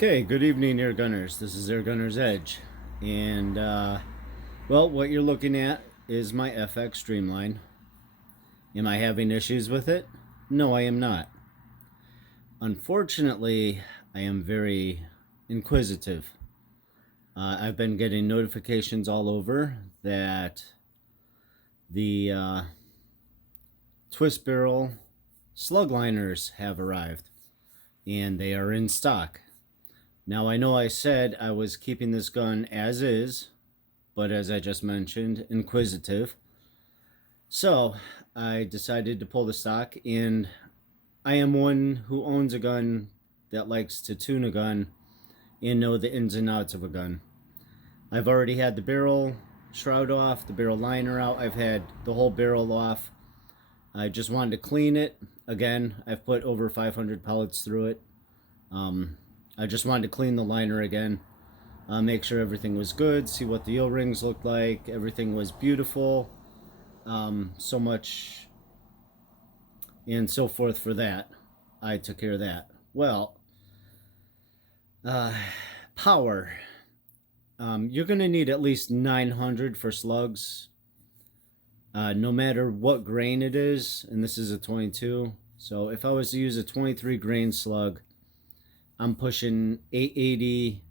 Okay, good evening, Air Gunners. This is Air Gunner's Edge. And, well, what you're looking at is my FX Dreamline. Am I having issues with it? No, I am not. Unfortunately, I am very inquisitive. I've been getting notifications all over that the twist barrel slug liners have arrived and they are in stock. Now, I know I said I was keeping this gun as is, but as I just mentioned, inquisitive. So I decided to pull the stock, and I am one who owns a gun that likes to tune a gun and know the ins and outs of a gun. I've already had the barrel shroud off, the barrel liner out. I've had the whole barrel off. I just wanted to clean it. Again, I've put over 500 pellets through it. I just wanted to clean the liner again, make sure everything was good, see what the O-rings looked like, everything was beautiful, so much and so forth for that. I took care of that. Well, power. You're going to need at least 900 for slugs, no matter what grain it is, and this is a 22. So if I was to use a 23 grain slug, I'm pushing 880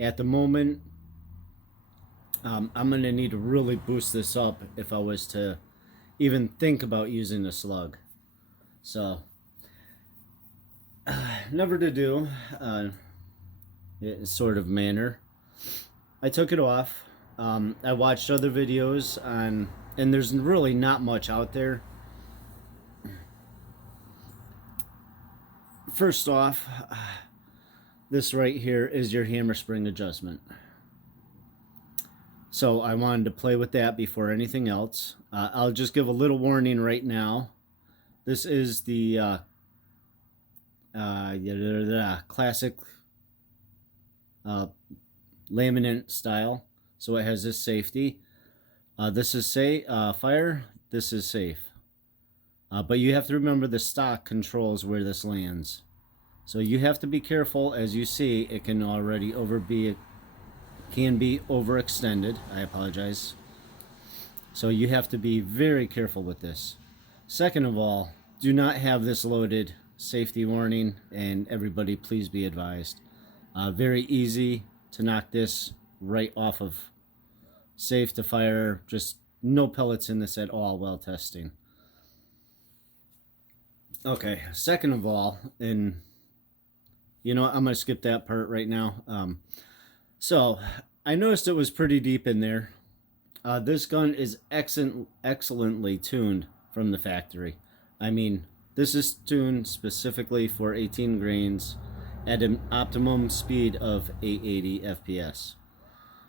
at the moment. I'm going to need to really boost this up if I was to even think about using a slug. So, never to do, sort of manner. I took it off. I watched other videos on, and there's really not much out there. First off, this right here is your hammer spring adjustment. So I wanted to play with that before anything else. I'll just give a little warning right now. This is the classic laminate style. So it has this safety. This is fire. This is safe. But you have to remember the stock controls where this lands. So you have to be careful. As you see, it can already be overextended. I apologize. So you have to be very careful with this. Second of all, do not have this loaded. Safety warning, and everybody please be advised. Very easy to knock this right off of safe to fire. Just no pellets in this at all while testing. Okay, second of all, and you know, I'm going to skip that part right now. So, I noticed it was pretty deep in there. This gun is excellently tuned from the factory. I mean, this is tuned specifically for 18 grains at an optimum speed of 880 FPS.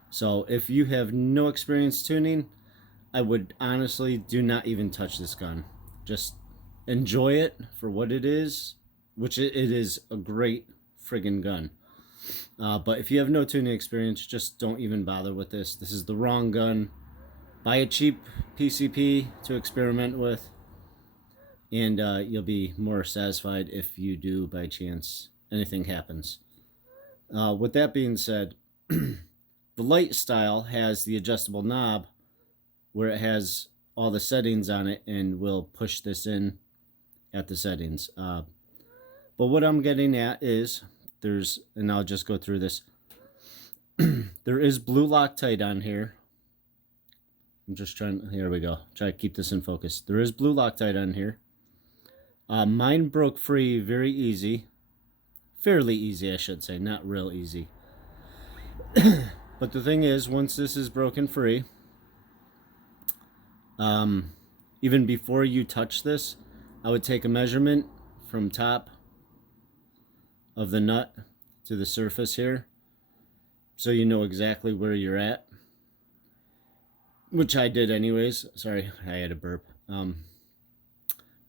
So, if you have no experience tuning, I would honestly do not even touch this gun. Just enjoy it for what it is, which it is a great friggin' gun. But if you have no tuning experience, just don't even bother with this. This is the wrong gun. Buy a cheap PCP to experiment with, and you'll be more satisfied if you do, by chance, anything happens. With that being said, the light style has the adjustable knob where it has all the settings on it and will push this in at the settings. But what I'm getting at is and I'll just go through this. There is blue Loctite on here. I'm just here we go. Try to keep this in focus. There is blue Loctite on here. Mine broke free very easy. Fairly easy, I should say. Not real easy. But the thing is, once this is broken free, even before you touch this, I would take a measurement from top of the nut to the surface here, so you know exactly where you're at, which I did anyways. Sorry, I had a burp.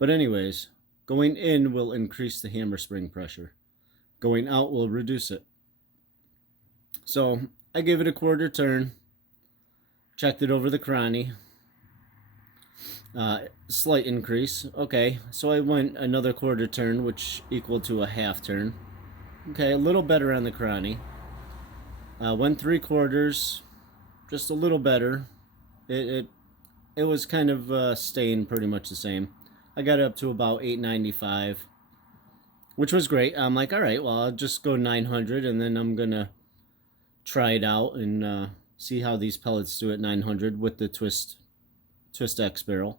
But anyways, going in will increase the hammer spring pressure. Going out will reduce it. So I gave it a quarter turn, checked it over the cranny. Slight increase. Okay, so I went another quarter turn, which equal to a half turn. Okay, a little better on the cranny. 1 3/4, just a little better. It was kind of staying pretty much the same. I got it up to about 895, which was great. I'm like, all right, well, I'll just go 900, and then I'm gonna try it out and see how these pellets do at 900 with the Twist X barrel.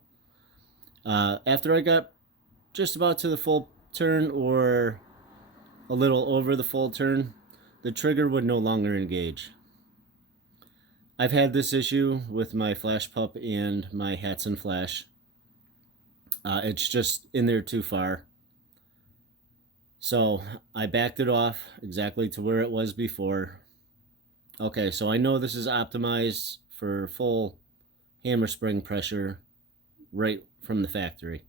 After I got just about to the full turn, or a little over the full turn, the trigger would no longer engage. I've had this issue with my Flash Pup and my Hatson Flash. It's just in there too far. So I backed it off exactly to where it was before. Okay, so I know this is optimized for full hammer spring pressure right from the factory.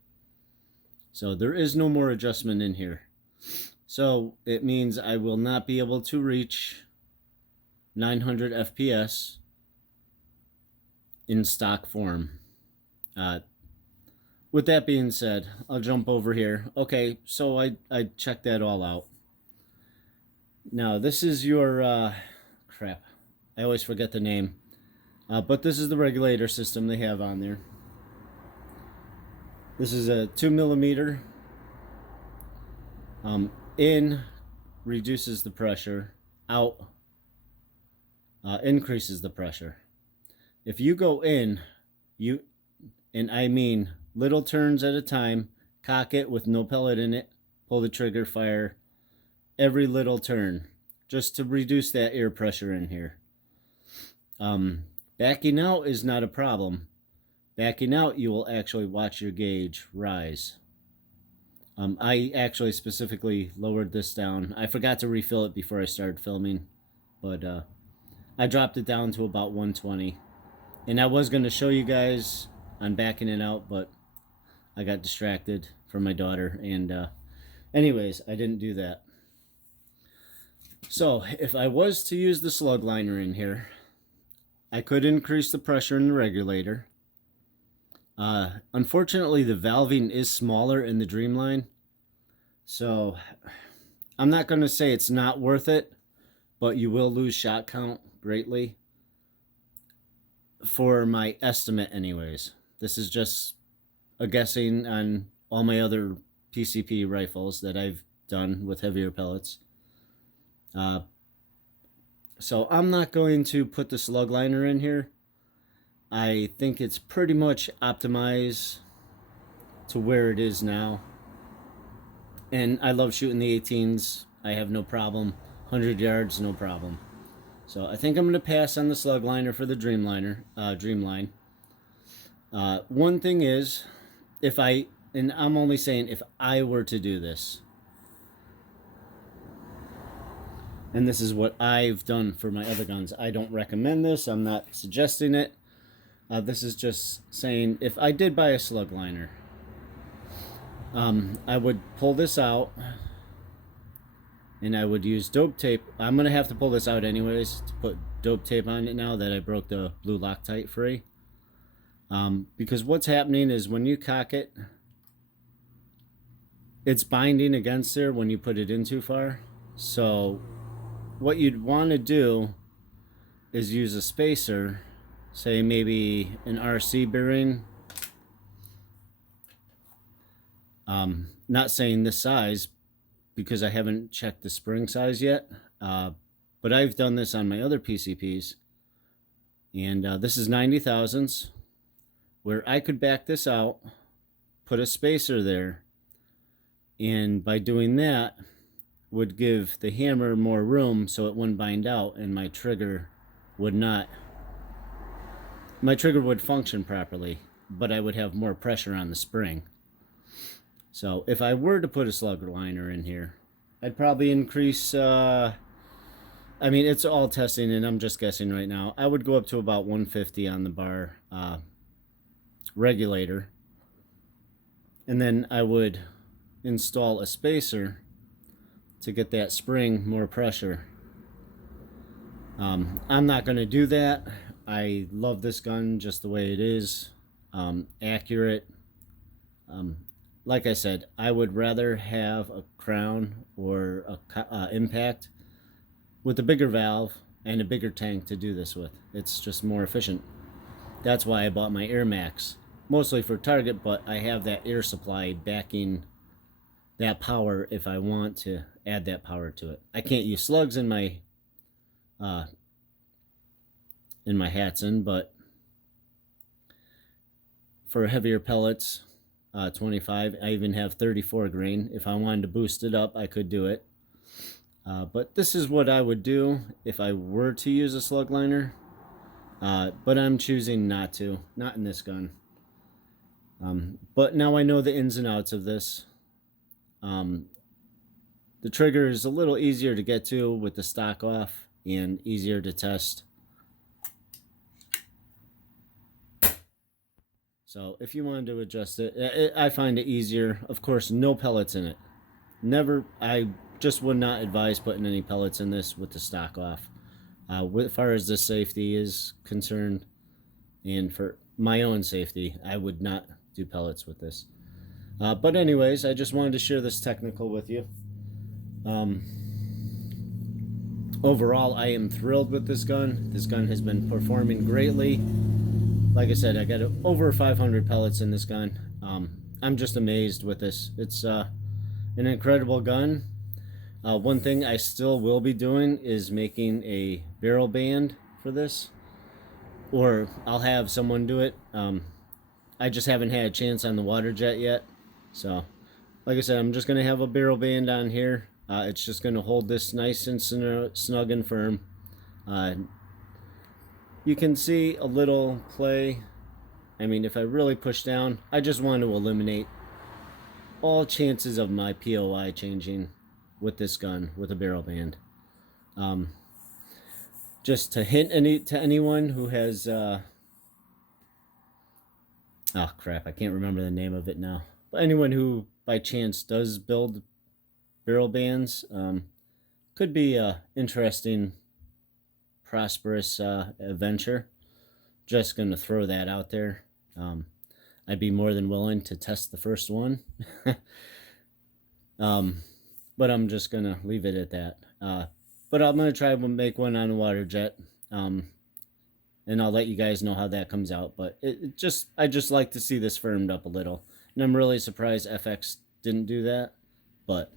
So there is no more adjustment in here. So it means I will not be able to reach 900 FPS in stock form. With that being said, I'll jump over here. Okay, so I checked that all out. Now this is your crap. I always forget the name. But this is the regulator system they have on there. This is a 2mm. In reduces the pressure, out increases the pressure. If you go in, and I mean little turns at a time, cock it with no pellet in it, pull the trigger, fire every little turn, just to reduce that air pressure in here. Backing out is not a problem. Backing out, you will actually watch your gauge rise. I actually specifically lowered this down. I forgot to refill it before I started filming, but I dropped it down to about 120. And I was going to show you guys on backing it out, but I got distracted from my daughter, and anyways, I didn't do that. So if I was to use the slug liner in here, I could increase the pressure in the regulator. Unfortunately, the valving is smaller in the Dreamline, so I'm not going to say it's not worth it, but you will lose shot count greatly. For my estimate anyways. This is just a guessing on all my other PCP rifles that I've done with heavier pellets. So I'm not going to put the slug liner in here. I think it's pretty much optimized to where it is now. And I love shooting the 18s. I have no problem. 100 yards, no problem. So I think I'm going to pass on the slug liner for the Dreamline. One thing is, and I'm only saying if I were to do this, and this is what I've done for my other guns. I don't recommend this. I'm not suggesting it. This is just saying if I did buy a slug liner, I would pull this out. And I would use dope tape. I'm going to have to pull this out anyways to put dope tape on it now that I broke the blue Loctite free. Because what's happening is when you cock it, it's binding against there when you put it in too far. So what you'd want to do is use a spacer, say maybe an RC bearing. Not saying this size, because I haven't checked the spring size yet, but I've done this on my other PCPs, and this is 90 thousandths, where I could back this out, put a spacer there, and by doing that would give the hammer more room so it wouldn't bind out, and my trigger would function properly, but I would have more pressure on the spring. So if I were to put a slug liner in here, I'd probably increase, I mean, it's all testing and I'm just guessing right now. I would go up to about 150 on the bar regulator. And then I would install a spacer to get that spring more pressure. I'm not going to do that. I love this gun just the way it is. Accurate. like I said, I would rather have a crown or a impact with a bigger valve and a bigger tank to do this with. It's just more efficient. That's why I bought my Air Max, mostly for target, but I have that air supply backing that power if I want to add that power to it. I can't use slugs in my Hatson, but for heavier pellets, 25, I even have 34 grain. If I wanted to boost it up, I could do it. But this is what I would do if I were to use a slug liner. But I'm choosing not to, not in this gun. But now I know the ins and outs of this. The trigger is a little easier to get to with the stock off and easier to test. So if you wanted to adjust it, I find it easier. Of course, no pellets in it. Never, I just would not advise putting any pellets in this with the stock off. As far as the safety is concerned, and for my own safety, I would not do pellets with this. But anyways, I just wanted to share this technical with you. Overall, I am thrilled with this gun. This gun has been performing greatly. Like I said, I got over 500 pellets in this gun. I'm just amazed with this. It's an incredible gun. One thing I still will be doing is making a barrel band for this, or I'll have someone do it. I just haven't had a chance on the water jet yet. So, like I said, I'm just going to have a barrel band on here. It's just going to hold this nice and snug and firm. You can see a little play. I mean, if I really push down, I just want to eliminate all chances of my POI changing with this gun, with a barrel band. Just to hint to anyone who has... oh crap, I can't remember the name of it now. But anyone who by chance does build barrel bands, could be a interesting, prosperous adventure. Just gonna throw that out there. I'd be more than willing to test the first one. But I'm just gonna leave it at that. But I'm gonna try to make one on a water jet, and I'll let you guys know how that comes out. But I just like to see this firmed up a little, and I'm really surprised FX didn't do that. But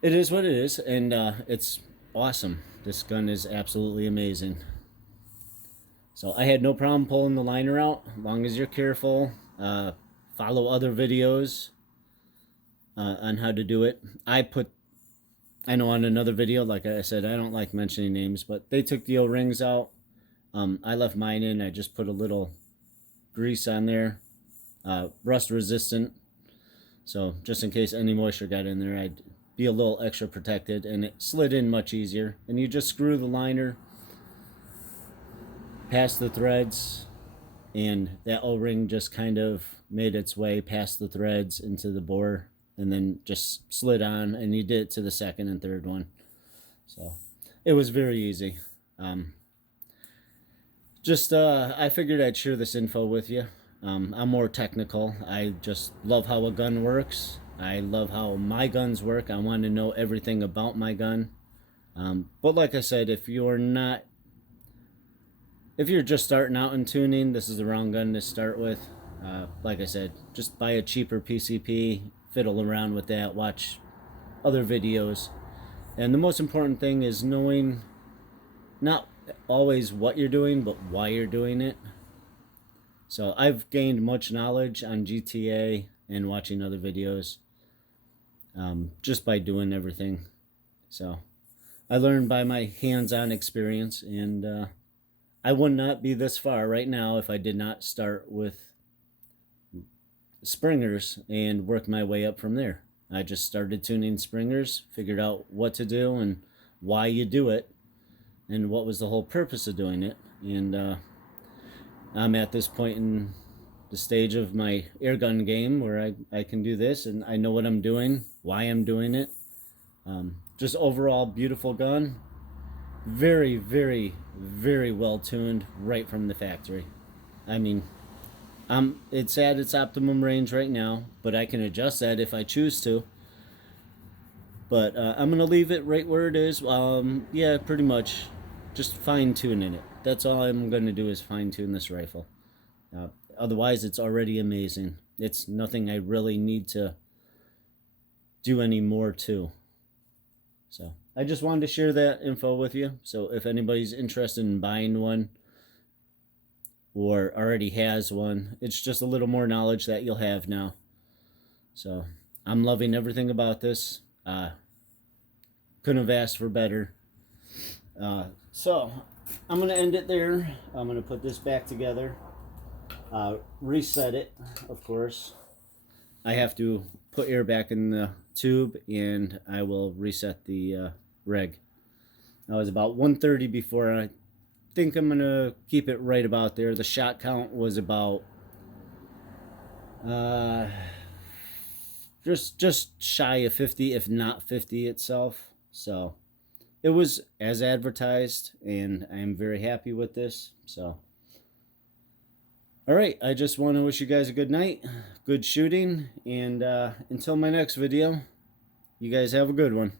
it is what it is, and it's awesome. This gun is absolutely amazing. So I had no problem pulling the liner out, as long as you're careful. Follow other videos on how to do it. I know on another video, like I said, I don't like mentioning names, but they took the O-rings out. I left mine in. I just put a little grease on there, rust resistant. So just in case any moisture got in there, I'd be a little extra protected, and it slid in much easier. And you just screw the liner past the threads, and that O-ring just kind of made its way past the threads into the bore, and then just slid on, and you did it to the second and third one. So it was very easy. I figured I'd share this info with you. I'm more technical. I just love how a gun works. I love how my guns work. I want to know everything about my gun. But like I said, if you're just starting out in tuning, this is the wrong gun to start with. Like I said, just buy a cheaper PCP, fiddle around with that, watch other videos. And the most important thing is knowing not always what you're doing, but why you're doing it. So I've gained much knowledge on GTA and watching other videos, just by doing everything. So I learned by my hands-on experience, and I would not be this far right now if I did not start with springers and work my way up from there. I just started tuning springers, figured out what to do and why you do it, and what was the whole purpose of doing it. And I'm at this point in the stage of my airgun game where I can do this, and I know what I'm doing, why I'm doing it. Just overall beautiful gun. Very, very, very well tuned right from the factory. I mean, It's at its optimum range right now, but I can adjust that if I choose to. But I'm gonna leave it right where it is. Yeah, pretty much, just fine tuning it. That's all I'm gonna do is fine tune this rifle. Otherwise, it's already amazing. It's nothing I really need to do any more to. So I just wanted to share that info with you. So if anybody's interested in buying one or already has one, it's just a little more knowledge that you'll have now. So I'm loving everything about this. Couldn't have asked for better. So I'm going to end it there. I'm going to put this back together. Reset it, of course. I have to put air back in the tube, and I will reset the reg. I was about 130 before. I think I'm going to keep it right about there. The shot count was about just shy of 50, if not 50 itself. So it was as advertised, and I am very happy with this. So all right, I just want to wish you guys a good night, good shooting, and until my next video, you guys have a good one.